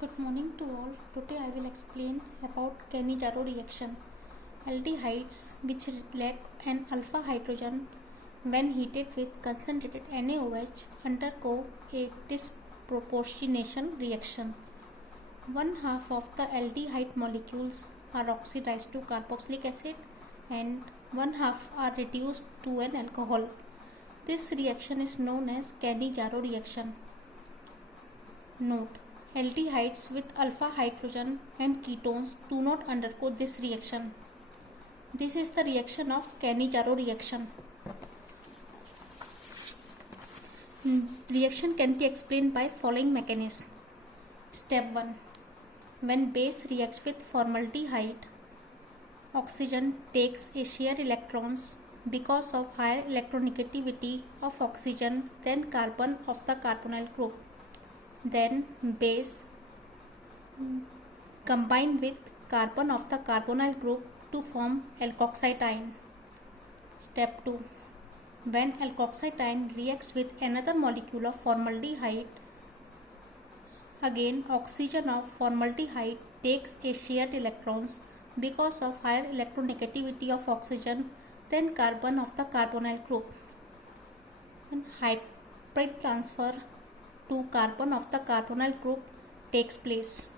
Good morning to all. Today I will explain about Cannizzaro reaction. Aldehydes which lack an alpha hydrogen when heated with concentrated NaOH undergo a disproportionation reaction. One half of the aldehyde molecules are oxidized to carboxylic acid and one half are reduced to an alcohol. This reaction is known as Cannizzaro reaction. Note: aldehydes with alpha hydrogen and ketones do not undergo this reaction. This is the reaction of Cannizzaro reaction. Reaction can be explained by following mechanism. Step 1. When base reacts with formaldehyde, oxygen takes a share electrons because of higher electronegativity of oxygen than carbon of the carbonyl group. Then base combine with carbon of the carbonyl group to form alkoxide ion. Step 2. When alkoxide ion reacts with another molecule of formaldehyde, again oxygen of formaldehyde takes a shared electrons because of higher electronegativity of oxygen than carbon of the carbonyl group. And hybrid transfer to carbon of the carbonyl group takes place.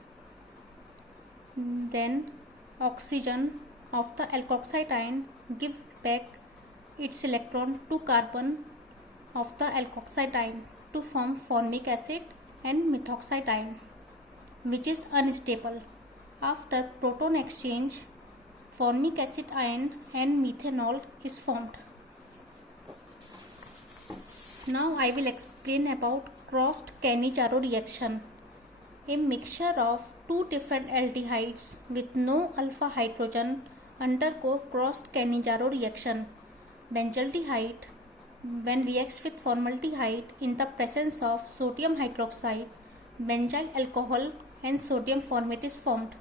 Then oxygen of the alkoxide ion gives back its electron to carbon of the alkoxide ion to form formic acid and methoxide ion, which is unstable. After proton exchange, formic acid ion and methanol is formed. Now I will explain about crossed Cannizzaro reaction. A mixture of two different aldehydes with no alpha hydrogen undergo crossed Cannizzaro reaction. Benzaldehyde, when reacts with formaldehyde in the presence of sodium hydroxide, benzyl alcohol and sodium formate is formed.